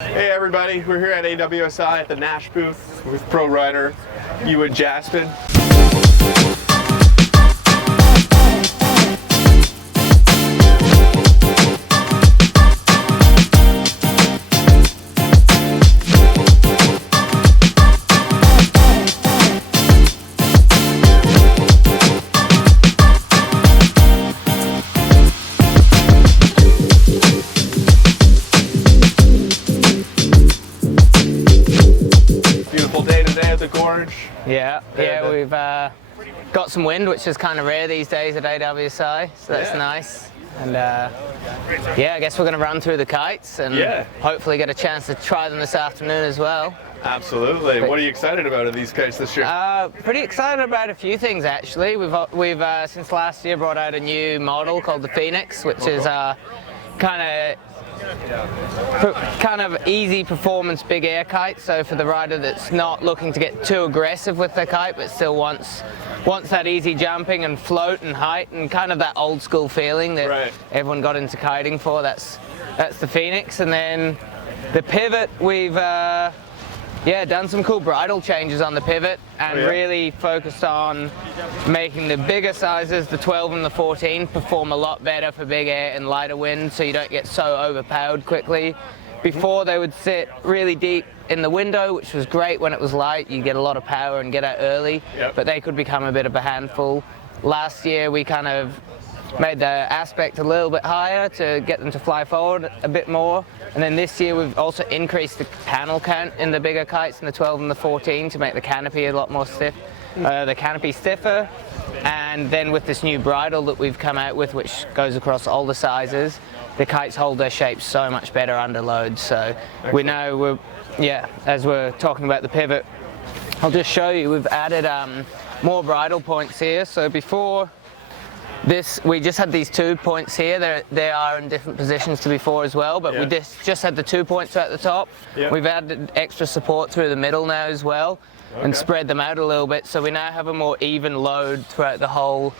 Hey everybody, we're here at AWSI at the Naish booth with pro rider Ewan Jaspan. Gorge. Yeah, we've got some wind, which is kind of rare these days at AWSI, so that's nice. And yeah, I guess we're going to run through the kites and hopefully get a chance to try them this afternoon as well. Absolutely. What are you excited about of these kites this year? Pretty excited about a few things actually. We've since last year brought out a new model called the Phonix, which is kind of easy performance big air kite. So for the rider that's not looking to get too aggressive with their kite but still wants that easy jumping and float and height and kind of that old school feeling that everyone got into kiting for, that's the Phonix. And then the pivot, we've done some cool bridle changes on the pivot and really focused on making the bigger sizes, the 12 and the 14, perform a lot better for big air and lighter wind, so you don't get so overpowered quickly. Before, they would sit really deep in the window, which was great when it was light. You get a lot of power and get out early, but they could become a bit of a handful. Last year, we kind of made the aspect a little bit higher to get them to fly forward a bit more. And then this year we've also increased the panel count in the bigger kites in the 12 and the 14 to make the canopy a lot more stiff, the canopy stiffer. And then with this new bridle that we've come out with, which goes across all the sizes, the kites hold their shape so much better under load. So we know as we're talking about the pivot, I'll just show you, we've added more bridle points here. So before this, we just had these 2 points here. They are in different positions to before as well, but we just had the 2 points at the top. We've added extra support through the middle now as well and spread them out a little bit, so we now have a more even load throughout the whole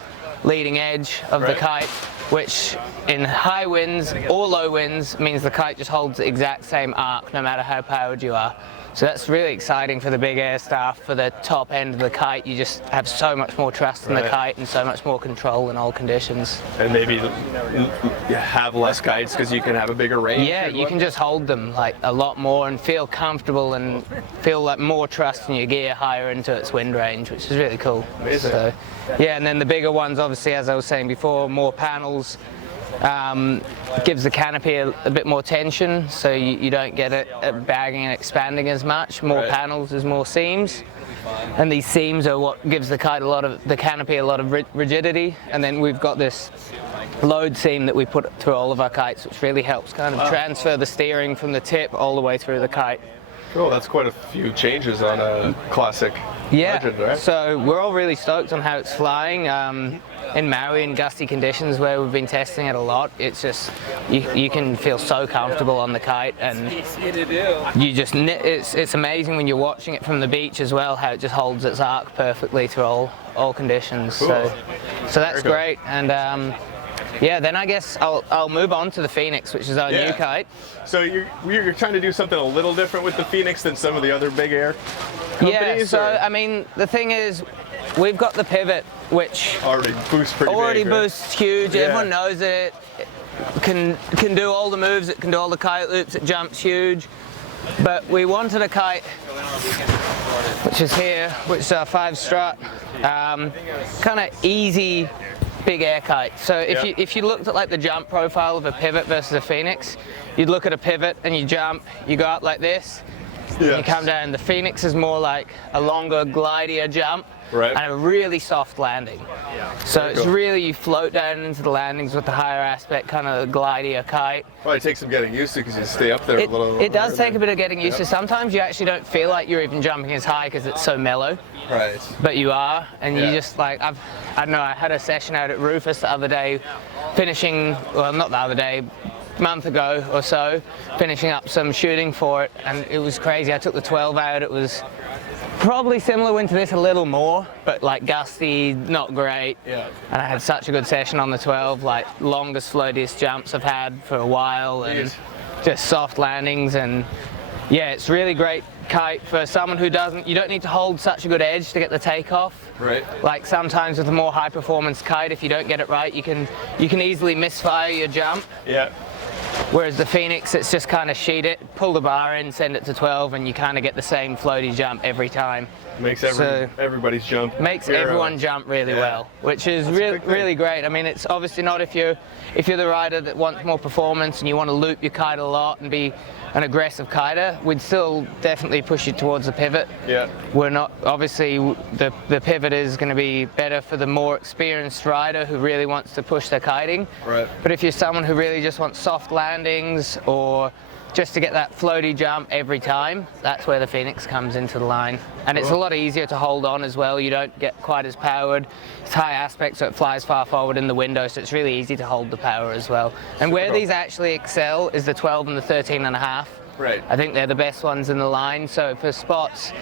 leading edge of the kite, which in high winds or low winds means the kite just holds the exact same arc no matter how powered you are. So that's really exciting for the big air stuff. For the top end of the kite, you just have so much more trust in the kite and so much more control in all conditions. And maybe you have less kites because you can have a bigger range. Yeah, you can just hold them like a lot more and feel comfortable and feel like more trust in your gear higher into its wind range, which is really cool. Amazing. So, yeah, and then the bigger ones, obviously, as I was saying before, more panels. Gives the canopy a bit more tension, so you don't get it bagging and expanding as much. More panels is more seams, and these seams are what gives the kite the canopy a lot of rigidity. And then we've got this load seam that we put through all of our kites, which really helps kind of transfer the steering from the tip all the way through the kite. Cool, that's quite a few changes on a classic Legend, right? So we're all really stoked on how it's flying. In Maui and gusty conditions where we've been testing it a lot, it's just you can feel so comfortable on the kite, and you just it's amazing when you're watching it from the beach as well, how it just holds its arc perfectly through all conditions. Cool. So that's great. And then I guess I'll move on to the Phonix, which is our new kite. So you're trying to do something a little different with the Phonix than some of the other big air companies? Yeah, so I mean, the thing is, we've got the pivot, which already boosts pretty big, boosts huge. Everyone knows it. Can do all the moves. It can do all the kite loops. It jumps huge. But we wanted a kite, which is here, which is our 5-strut, kind of easy big air kite. So if you looked at like the jump profile of a pivot versus a Phonix, you'd look at a pivot and you jump, you go up like this, and you come down. The Phonix is more like a longer, glidier jump. And a really soft landing. So it's really, you float down into the landings with the higher aspect, kind of glidier kite. Probably takes some getting used to because you stay up there a little. It does take a bit of getting used to. Sometimes you actually don't feel like you're even jumping as high because it's so mellow. But you are, and you just like, I don't know, I had a session out at Rufus the other day, finishing, well, not the other day, month ago or so, finishing up some shooting for it, and it was crazy. I took the 12 out. It was probably similar wind to this, a little more, but like gusty, not great. And I had such a good session on the 12, like longest floatiest jumps I've had for a while, and just soft landings, and Yeah, it's really great kite for someone who you don't need to hold such a good edge to get the takeoff. Right. Like sometimes with a more high performance kite, if you don't get it right, you can easily misfire your jump. Yeah. Whereas the Phonix, it's just kind of sheet it, pull the bar in, send it to 12, and you kind of get the same floaty jump every time. Makes everybody's jump. Makes everyone jump really well, which is really great. I mean, it's obviously not if you're the rider that wants more performance and you want to loop your kite a lot and be an aggressive kiter, we'd still definitely push you towards the pivot. Yeah. We're not, obviously the pivot is going to be better for the more experienced rider who really wants to push their kiting. Right. But if you're someone who really just wants soft landings or just to get that floaty jump every time, that's where the Phonix comes into the line. And it's a lot easier to hold on as well. You don't get quite as powered. It's high aspect, so it flies far forward in the window, so it's really easy to hold the power as well. And where these actually excel is the 12 and the 13.5. Right. I think they're the best ones in the line. So for spots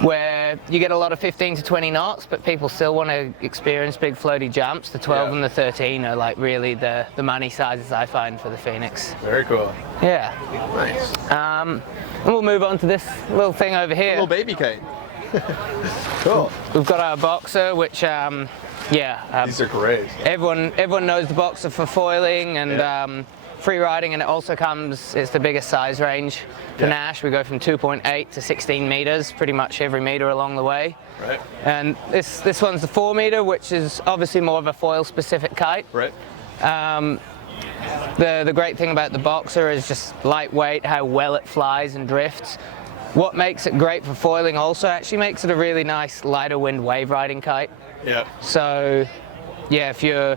where you get a lot of 15 to 20 knots, but people still want to experience big floaty jumps, the 12 and the 13 are like really the money sizes I find for the Phonix. Very cool. Yeah. Nice. And we'll move on to this little thing over here. Little baby kite. Cool. We've got our Boxer, which these are great. Everyone knows the Boxer for foiling and free riding, and it also it's the biggest size range for Naish. We go from 2.8 to 16 meters, pretty much every meter along the way. Right. And this one's the 4 meter, which is obviously more of a foil specific kite. Right. The great thing about the Boxer is just lightweight, how well it flies and drifts. What makes it great for foiling also actually makes it a really nice lighter wind wave riding kite. Yeah. So yeah, if you're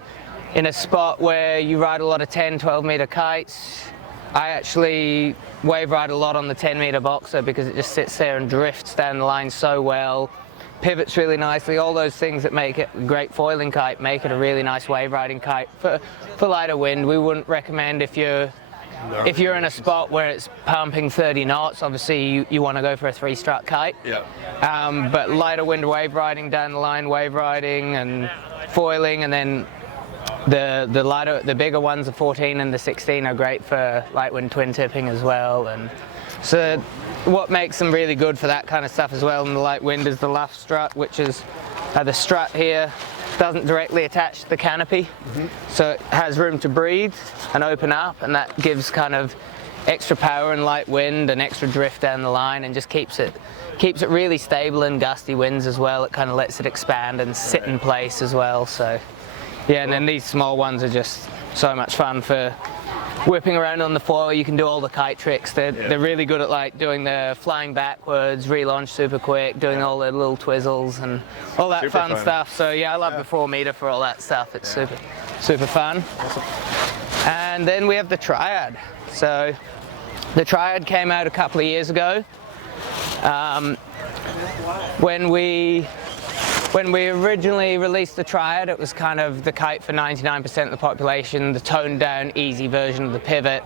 in a spot where you ride a lot of 10, 12 meter kites, I actually wave ride a lot on the 10 meter Boxer because it just sits there and drifts down the line so well, pivots really nicely. All those things that make it a great foiling kite make it a really nice wave riding kite. For lighter wind, we wouldn't recommend if you're in a spot where it's pumping 30 knots, obviously you want to go for a 3-strut kite. Yeah. But lighter wind wave riding, down the line wave riding and foiling, and then the bigger ones, the 14 and the 16, are great for light wind twin tipping as well. And so what makes them really good for that kind of stuff as well in the light wind is the luff strut, which is the strut here doesn't directly attach to the canopy, so it has room to breathe and open up, and that gives kind of extra power and light wind and extra drift down the line, and just keeps it really stable in gusty winds as well. It kind of lets it expand and sit in place as well. So yeah, and then these small ones are just so much fun for whipping around on the foil. You can do all the kite tricks. They're really good at like doing the flying backwards, relaunch super quick, doing all the little twizzles and all that fun stuff. So yeah, I love the 4 meter for all that stuff. It's super fun. Awesome. And then we have the Triad. So the Triad came out a couple of years ago. When we originally released the Triad, it was kind of the kite for 99% of the population, the toned down, easy version of the pivot.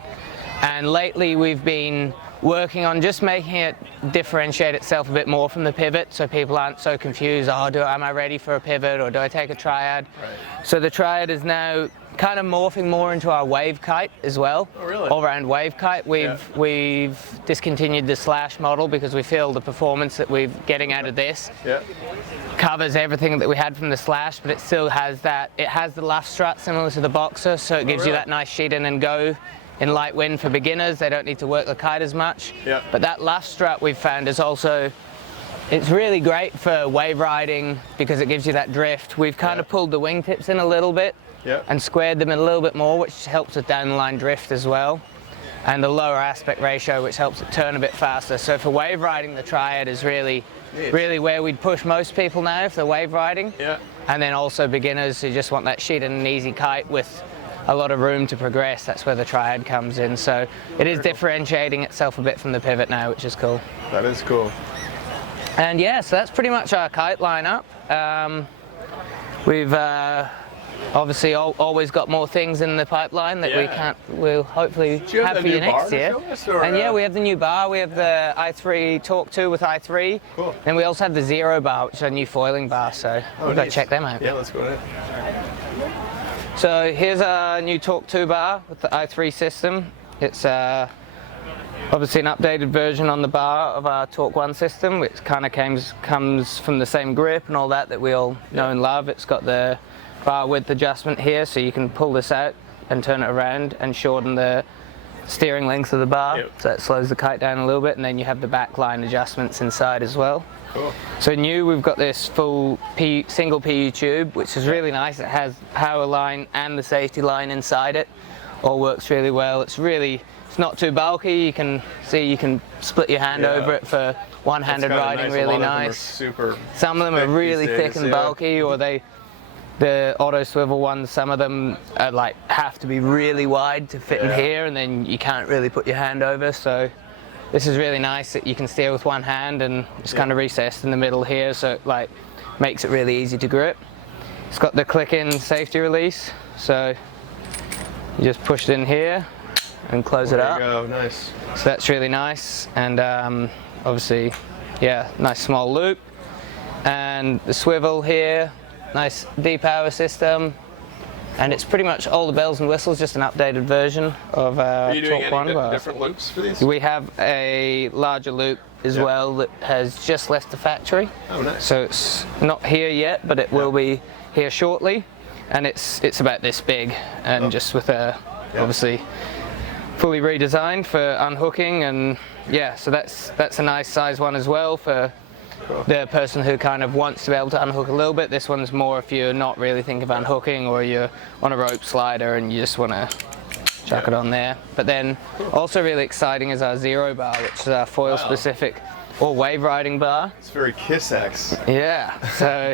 And lately we've been working on just making it differentiate itself a bit more from the pivot, so people aren't so confused, am I ready for a pivot, or do I take a Triad? Right. So the Triad is now kind of morphing more into our wave kite as well. Oh, really? All-round wave kite. We've discontinued the slash model because we feel the performance that we're getting out of this covers everything that we had from the slash, but it still has it has the luff strut similar to the Boxer, so it gives you that nice sheet in and go in light wind for beginners. They don't need to work the kite as much. Yeah. But that luff strut we've found is also, it's really great for wave riding because it gives you that drift. We've kind of pulled the wingtips in a little bit and squared them in a little bit more, which helps with down the line drift as well. And the lower aspect ratio, which helps it turn a bit faster. So for wave riding, the Triad is really where we'd push most people now for wave riding. Yeah. And then also beginners who just want that sheet and an easy kite with a lot of room to progress. That's where the Triad comes in. So it is differentiating itself a bit from the pivot now, which is cool. That is cool. And yeah, so that's pretty much our kite lineup. We've obviously always got more things in the pipeline that we'll hopefully have for you next year. And yeah, we have the new bar. We have the i3 Talk 2 with i3. Cool. And we also have the Zero bar, which is a new foiling bar. So we'll go check them out. Yeah, let's go ahead. So here's our new Talk 2 bar with the i3 system. It's Obviously an updated version on the bar of our Torque 1 system, which kind of comes from the same grip and all that we all know and love. It's got the bar width adjustment here, so you can pull this out and turn it around and shorten the steering length of the bar, so that slows the kite down a little bit, and then you have the back line adjustments inside as well. Cool. So new, we've got this full single PU tube, which is really nice. It has power line and the safety line inside it. All works really well. It's not too bulky. You can see you can split your hand over it for one-handed riding. Really nice. Some of them are really thick and bulky, or the auto swivel ones, some of them are have to be really wide to fit in here, and then you can't really put your hand over. So this is really nice that you can steer with one hand, and it's kind of recessed in the middle here, so it makes it really easy to grip. It's got the click-in safety release, so you just push it in here and close it up. There you go, nice. So that's really nice, and obviously, nice small loop, and the swivel here. Nice D-power system, and it's pretty much all the bells and whistles, just an updated version of Are you doing Torque 1 bar. different loops for these? We have a larger loop as well that has just left the factory. Oh, nice. So it's not here yet, but it will be here shortly, and it's about this big, and just with obviously fully redesigned for unhooking, and so that's a nice size one as well for the person who kind of wants to be able to unhook a little bit. This one's more if you're not really thinking of unhooking, or you're on a rope slider and you just want to chuck it on there. But then also really exciting is our Zero bar, which is our foil specific or wave riding bar. It's very Kiss-X. Yeah, so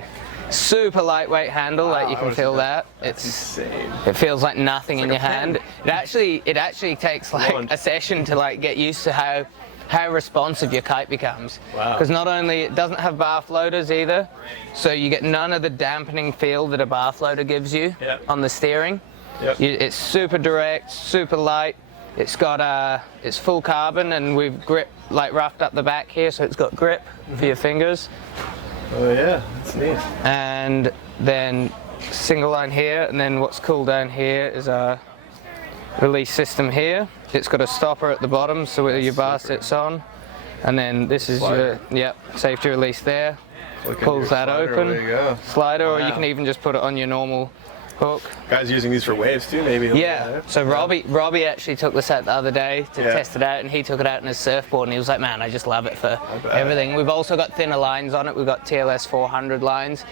super lightweight handle, you can feel that. That's insane. It feels like nothing in your hand. It actually takes a session to get used to how responsive your kite becomes. Because not only it doesn't have bar floaters either, so you get none of the dampening feel that a bar floater gives you on the steering. It's super direct, super light. It's got it's full carbon, and we've roughed up the back here, so it's got grip for your fingers. Oh yeah, that's neat. And then single line here, and then what's cool down here is our release system here. It's got a stopper at the bottom, so where your bar sits on, and then this is your safety release there. Pulls that open. There you go. Slider, or you can even just put it on your normal hook. Guys using these for waves too, maybe. So Robbie actually took this out the other day to test it out, and he took it out in his surfboard, and he was like, man, I just love it for everything. We've also got thinner lines on it. We've got TLS 400 lines,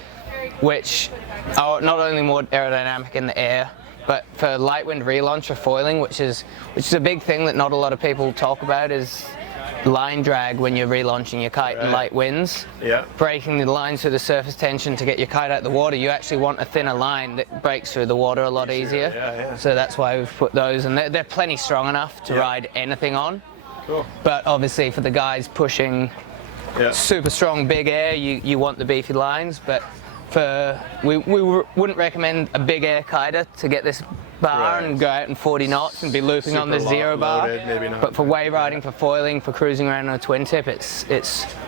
which are not only more aerodynamic in the air, but for light wind relaunch or foiling, which is a big thing that not a lot of people talk about, is line drag when you're relaunching your kite in light winds. Breaking the lines through the surface tension to get your kite out of the water, you actually want a thinner line that breaks through the water a lot easier. So that's why we've put those, and they're plenty strong enough to ride anything on. Cool. But obviously for the guys pushing super strong big air, you want the beefy lines, but we wouldn't recommend a big air kiter to get this bar and go out in 40 knots and be looping on the Zero bar. But for wave riding, for foiling, for cruising around on a twin tip, it's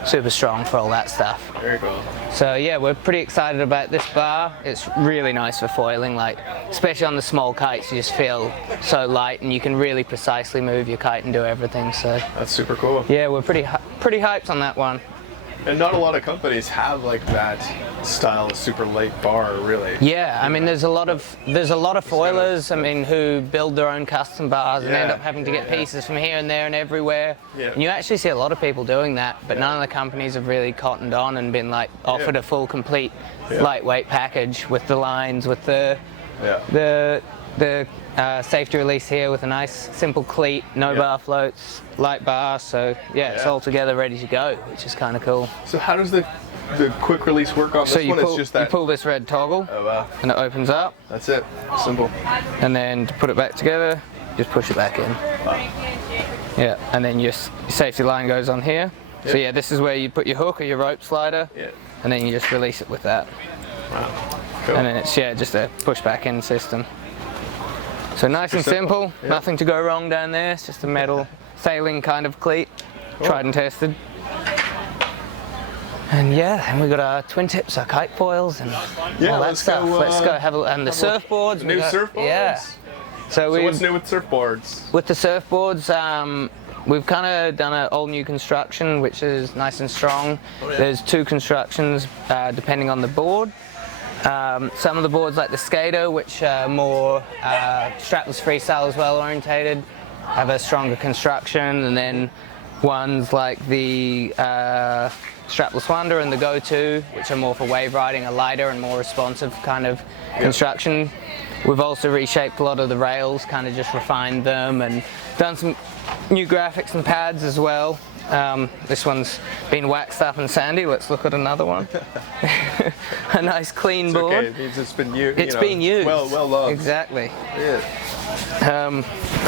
super strong for all that stuff. Very cool. So yeah, we're pretty excited about this bar. It's really nice for foiling, especially on the small kites. You just feel so light, and you can really precisely move your kite and do everything. So that's super cool. Yeah, we're pretty hyped on that one. And not a lot of companies have that style of super light bar, really. Yeah, I mean, there's a lot of foilers, who build their own custom bars and end up having to get pieces from here and there and everywhere. And you actually see a lot of people doing that, but none of the companies have really cottoned on and been offered a full, complete lightweight package with the lines, with the safety release here with a nice simple cleat, no bar floats, light bar, so it's all together ready to go, which is kind of cool. So how does the quick release work on this one? It's just that you pull this red toggle, and it opens up. That's it, simple. And then to put it back together, just push it back in. Yeah, and then your safety line goes on here. So this is where you put your hook or your rope slider, and then you just release it with that. Wow, cool. And then it's just a push back in system. So nice and simple, nothing to go wrong down there. It's just a metal sailing kind of cleat, tried and tested. And and we got our twin tips, our kite foils, and all that stuff. Let's go have a look. And the surfboards. New surfboards? Yeah. So what's new with surfboards? With the surfboards, we've kind of done an all new construction, which is nice and strong. Oh, yeah. There's 2 constructions depending on the board. Some of the boards like the Skater, which are more strapless freestyle as well orientated, have a stronger construction, and then ones like the Strapless Wonder and the Go-To, which are more for wave riding, are lighter and more responsive kind of construction. We've also reshaped a lot of the rails, kind of just refined them and done some new graphics and pads as well. This one's been waxed up and sandy. Let's look at another one. A nice clean board. Okay, it means it's been used. It's been used. Well loved. Exactly. Yeah.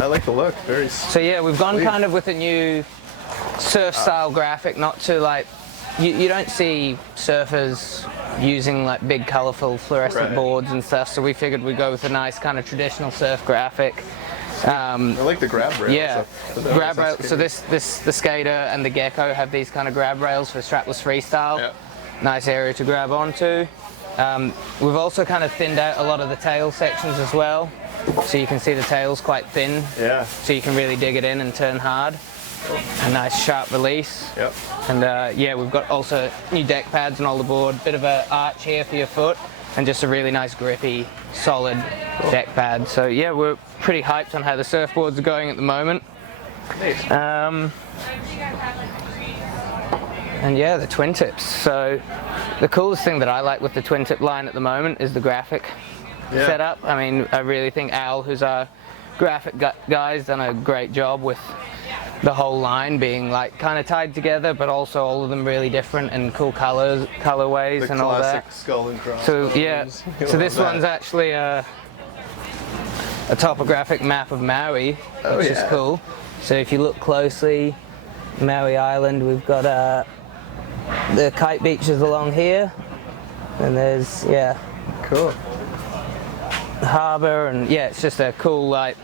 I like the look. Very. So yeah, we've gone kind of with a new surf style graphic, not to like, you don't see surfers using like big colourful fluorescent boards and stuff, so we figured we'd go with a nice kind of traditional surf graphic. I like the grab rails. Yeah, grab rails. So the Skater and the Gecko have these kind of grab rails for strapless freestyle. Yeah. Nice area to grab onto. We've also kind of thinned out a lot of the tail sections as well, so you can see the tail's quite thin. Yeah. So you can really dig it in and turn hard. A nice sharp release. Yep. And yeah, we've got also new deck pads and all the board, bit of an arch here for your foot, and just a really nice grippy, solid deck pad. So yeah, we're pretty hyped on how the surfboards are going at the moment. Nice. And yeah, the twin tips. So the coolest thing that I like with the twin tip line at the moment is the graphic setup. I mean, I really think Al, who's our graphic guy, has done a great job with the whole line being like kind of tied together, but also all of them really different and cool colorways and all that. Classic skull and cross. So yeah, so this one's actually a topographic map of Maui, which is cool. So if you look closely, Maui Island, we've got the kite beaches along here, and there's Cool. the harbour, and yeah, it's just a cool vibe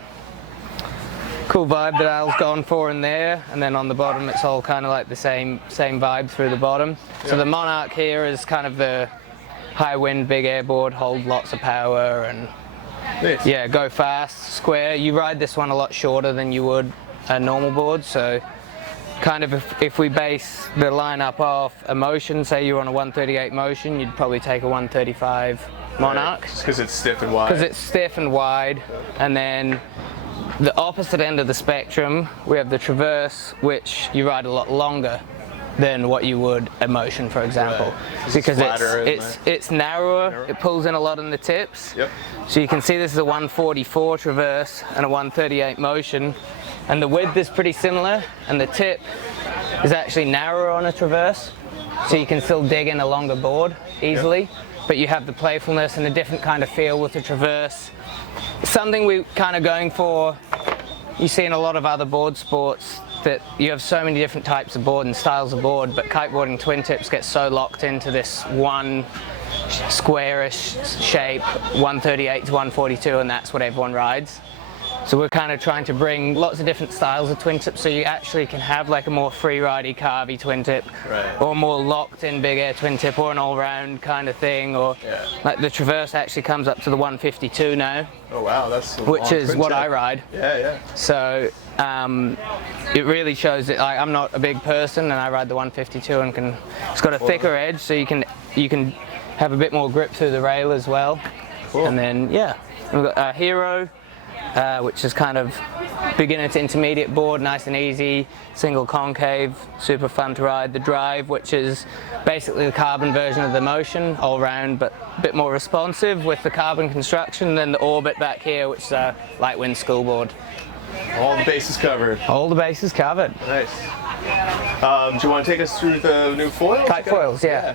that Al's gone for in there. And then on the bottom it's all kind of like the same vibe through the bottom. So the Monarch here is kind of the high wind, big airboard, hold lots of power and yeah, go fast, square. You ride this one a lot shorter than you would a normal board, so kind of if we base the lineup off a motion, say you're on a 138 motion, you'd probably take a 135 Monarch. Just because it's stiff and wide. Because it's stiff and wide. And then the opposite end of the spectrum, we have the Traverse, which you ride a lot longer than what you would a motion, for example. Because it's narrower, it pulls in a lot in the tips. Yep. So you can see this is a 144 Traverse and a 138 motion, and the width is pretty similar, and the tip is actually narrower on a Traverse, so you can still dig in a longer board easily. But you have the playfulness and a different kind of feel with the Traverse. Something we're kind of going for, you see in a lot of other board sports, that you have so many different types of board and styles of board, but kiteboarding twin tips get so locked into this one squarish shape, 138 to 142, and that's what everyone rides. So we're kind of trying to bring lots of different styles of twin tips, so you actually can have like a more free-ridey, carvy twin tip, or more locked-in big air twin tip, or an all-round kind of thing, or like the Traverse actually comes up to the 152 now. Oh wow, that's which is what I ride. Yeah. So it really shows that I'm not a big person, and I ride the 152, and it's got a thicker edge, so you can have a bit more grip through the rail as well. Cool. And then we've got a Hero, which is kind of beginner to intermediate board, nice and easy, single concave, super fun to ride. The Drive, which is basically the carbon version of the Motion, all round but a bit more responsive with the carbon construction. And then the Orbit back here, which is a light wind school board. All the bases covered. All the bases covered. Nice. Do you want to take us through the new foils? Kite Foils, yeah.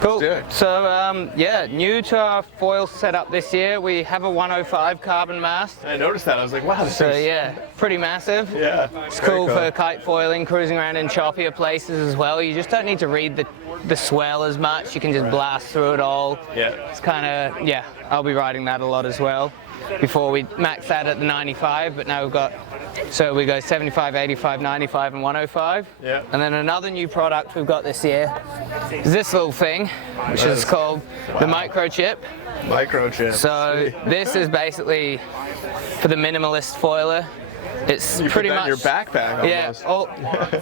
Cool. Let's do it. So new to our foil setup this year, we have a 105 carbon mast. I noticed that. I was like, wow, this thing's pretty massive. Yeah. It's cool for kite foiling, cruising around in choppier places as well. You just don't need to read the swell as much. You can just blast through it all. Yeah. It's kind of, I'll be riding that a lot as well. Before we maxed that at the 95, but now we go 75, 85, 95 and 105. Yeah. And then another new product we've got this year is this little thing, which is called the microchip. Microchip. So this is basically for the minimalist foiler. It's You pretty put that much in your backpack almost. Yeah.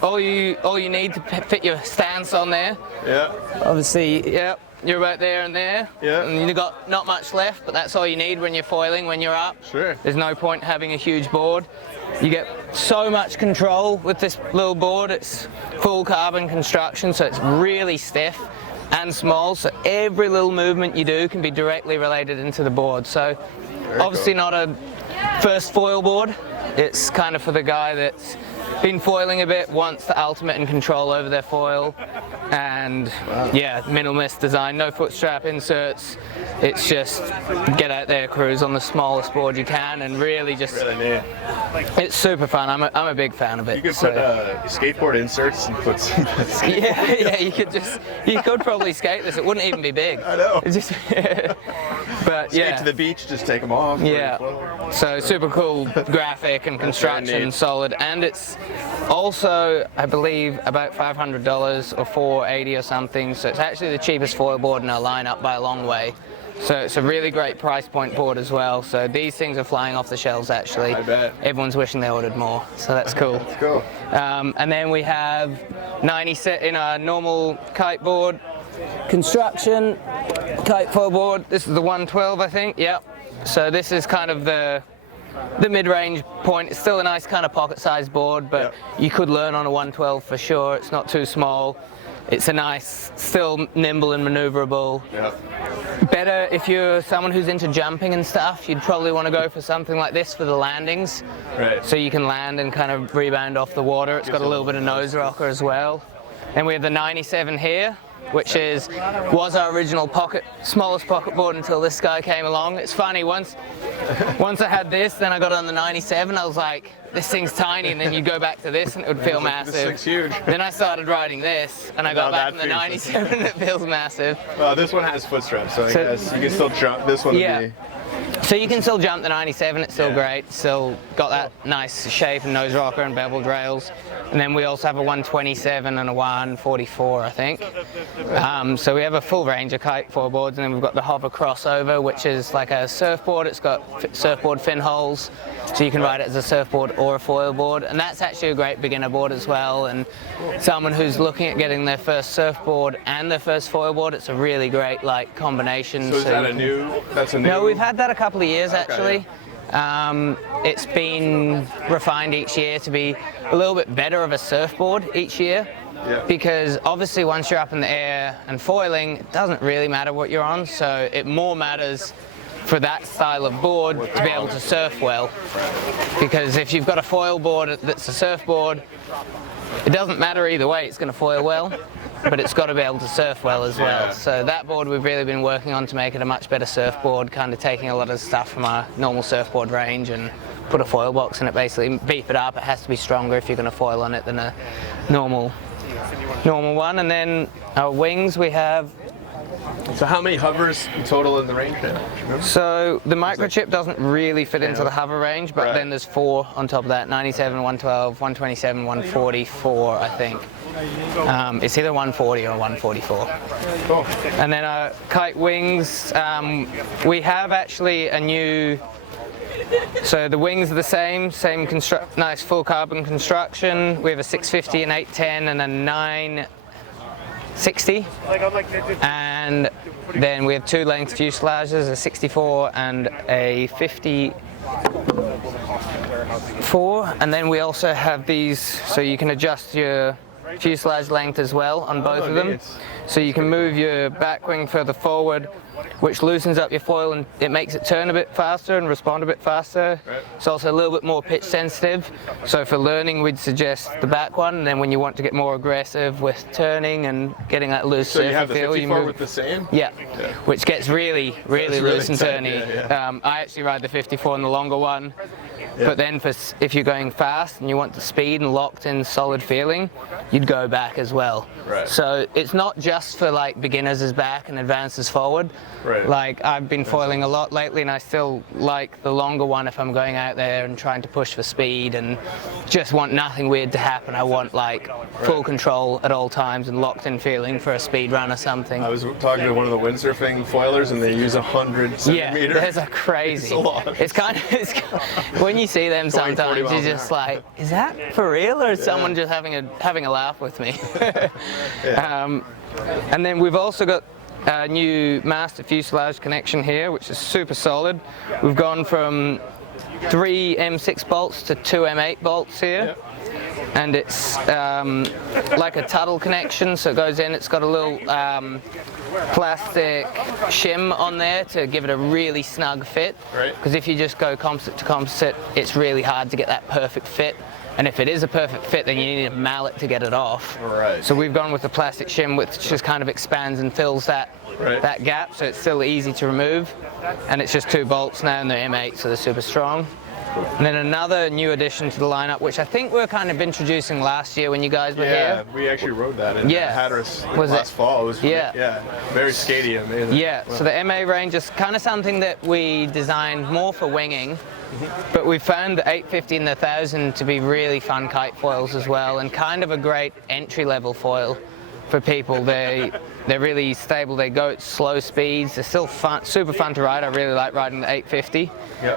All you need to fit your stance on there. Yeah. Obviously, yeah. You're right there and there. Yeah. And you've got not much left, but that's all you need when you're foiling, when you're up. Sure. There's no point having a huge board. You get so much control with this little board. It's full carbon construction, so it's really stiff and small, so every little movement you do can be directly related into the board. So obviously not a first foil board. It's kind of for the guy that's been foiling a bit, wants the ultimate in control over their foil, and yeah, minimalist design, no foot strap inserts. It's just get out there, cruise on the smallest board you can, and really just, it's super fun. I'm a big fan of it. You could put skateboard inserts and put some yeah, you could probably skate this. It wouldn't even be big. I know. It's just, but Skate yeah. to the beach, just take them off. Yeah. So super cool graphic and construction, solid, and it's also, I believe, about $500 or $480 or something. So it's actually the cheapest foil board in our lineup by a long way. So it's a really great price point board as well. So these things are flying off the shelves actually. I bet. Everyone's wishing they ordered more. So that's cool. That's cool. And then we have 90 set in our normal kite board. Construction, kite foil board. This is the 112, I think. Yep. So this is kind of the mid-range point. It's still a nice kind of pocket-sized board, but you could learn on a 112 for sure. It's not too small. It's a nice, still nimble and maneuverable. Better if you're someone who's into jumping and stuff, you'd probably want to go for something like this for the landings. Right. So you can land and kind of rebound off the water. It's got a little bit of nose rocker as well. Then we have the 97 here, which was our original smallest pocket board until this guy came along. It's funny, once I had this, then I got on the 97, I was like, this thing's tiny, and then you'd go back to this and it would feel massive. This thing's huge. Then I started riding this, and I got back on the 97 and it feels massive. Well, this one has foot straps, so I guess you can still jump. This one would be... So you can still jump the 97, it's still great, still got that nice shape and nose rocker and beveled rails. And then we also have a 127 and a 144, I think. So we have a full range of kite foil boards, and then we've got the hover crossover, which is like a surfboard. It's got surfboard fin holes, so you can ride it as a surfboard or a foil board. And that's actually a great beginner board as well. And someone who's looking at getting their first surfboard and their first foil board, it's a really great like combination. So is that a new? That's a new. No, we've had that a couple of years actually. It's been refined each year to be a little bit better of a surfboard each year. Because obviously once you're up in the air and foiling, it doesn't really matter what you're on, so it more matters for that style of board to be able to surf well. Because if you've got a foil board that's a surfboard, it doesn't matter either way, it's going to foil well, but it's got to be able to surf well as well. So that board we've really been working on to make it a much better surfboard, kind of taking a lot of stuff from our normal surfboard range and put a foil box in it, basically beef it up. It has to be stronger if you're going to foil on it than a normal one. And then our wings we have. So how many hovers total in the range now? So the microchip doesn't really fit into the hover range, but then there's 4 on top of that: 97, 112, 127, 144, I think. It's either 140 or 144. Cool. And then our kite wings, we have actually a new. So the wings are the same nice full carbon construction. We have a 650, an 810, and a 960. And then we have 2 length fuselages, a 64 and a 54. And then we also have these, so you can adjust your fuselage length as well on both of them. Neat. So you can move your back wing further forward, which loosens up your foil and it makes it turn a bit faster and respond a bit faster. It's also a little bit more pitch sensitive. So for learning, we'd suggest the back one. And then when you want to get more aggressive with turning and getting that loose So surfing you have the feel, 54 with the same? Yeah, which gets really loose and tight, turny. yeah. I actually ride the 54 in the longer one. But then if you're going fast and you want the speed and locked in solid feeling, you'd go back as well. So it's not just for like beginners as back and advanced forward. Like I've been foiling a lot lately, and I still like the longer one if I'm going out there and trying to push for speed and just want nothing weird to happen. I want like full control at all times and locked in feeling for a speed run or something. I was talking to one of the windsurfing foilers, and they use 100 centimeter. Yeah, there's a crazy. It's a lot. It's kind of when you see them 20, 40 sometimes, you're miles an just hour. like, is that for real, or is someone just having a laugh with me? And then we've also got a new master fuselage connection here, which is super solid. We've gone from 3 M6 bolts to 2 M8 bolts here. And it's like a Tuttle connection, so it goes in, it's got a little plastic shim on there to give it a really snug fit. Because if you just go composite to composite, it's really hard to get that perfect fit. And if it is a perfect fit, then you need a mallet to get it off. So we've gone with the plastic shim, which just kind of expands and fills that gap, so it's still easy to remove. And it's just 2 bolts now, and they're M8, so they're super strong. And then another new addition to the lineup, which I think we're kind of introducing last year when you guys were here. Yeah, we actually rode that in Hatteras last fall. It was very skatey and amazing. Yeah, so the MA range is kind of something that we designed more for winging, but we found the 850 and the 1000 to be really fun kite foils as well, and kind of a great entry-level foil for people. They're really stable, they go at slow speeds, they're still fun, super fun to ride. I really like riding the 850.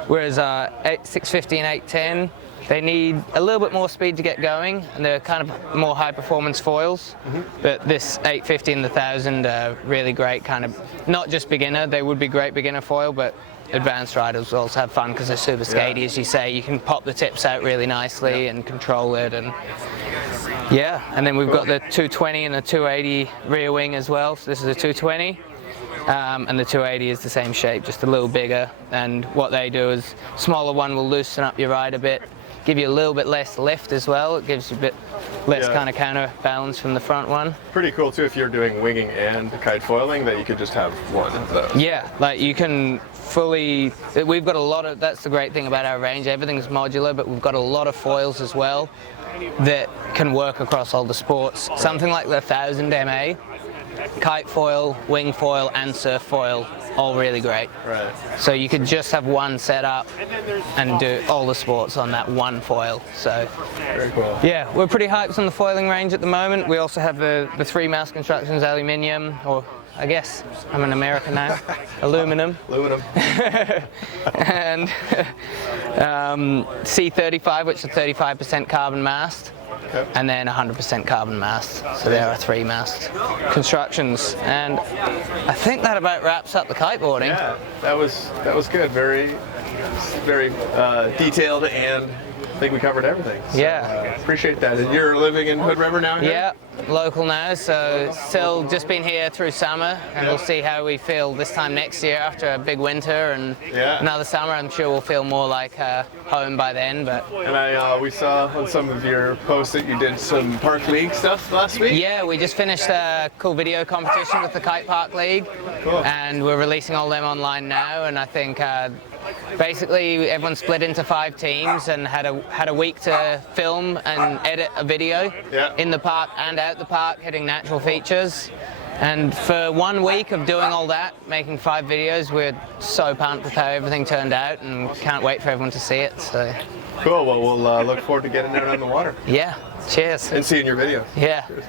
Whereas 650 and 810, they need a little bit more speed to get going, and they're kind of more high performance foils. But this 850 and the 1000 are really great, kind of not just beginner, they would be great beginner foil, but advanced riders will also have fun because they're super skatey, as you say. You can pop the tips out really nicely and control it, and and then we've got the 220 and the 280 rear wing as well. So this is a 220, and the 280 is the same shape, just a little bigger. And what they do is, smaller one will loosen up your ride a bit, give you a little bit less lift as well. It gives you a bit less kind of counterbalance from the front one. Pretty cool too if you're doing winging and kite foiling, that you could just have one of those. Yeah, like you can fully, we've got a lot of, that's the great thing about our range, everything's modular, but we've got a lot of foils as well that can work across all the sports. Something like the 1000 MA, kite foil, wing foil and surf foil, all really great. So you could just have one setup and do all the sports on that one foil. So very cool. Yeah, we're pretty hyped on the foiling range at the moment. We also have the 3 mast constructions, aluminium, or I guess I'm an American now, aluminum. And C35, which is a 35% carbon mast, and then 100% carbon mast. So there are 3 mast constructions, and I think that about wraps up the kiteboarding. Yeah, that was good. Very detailed, and I think we covered everything. So, appreciate that. And you're living in Hood River now? Yeah, local now, so still just been here through summer, and we'll see how we feel this time next year after a big winter and another summer. I'm sure we'll feel more like home by then. But we saw on some of your posts that you did some Park League stuff last week. Yeah, we just finished a cool video competition with the Kite Park League, and we're releasing all them online now. And I think basically everyone split into 5 teams and had a week to film and edit a video in the park and out the park, hitting natural features. And for 1 week of doing all that, making 5 videos, we're so pumped with how everything turned out, and can't wait for everyone to see it. So cool. Well, we'll look forward to getting out on the water. Yeah. Cheers. And seeing your video. Yeah. Cheers.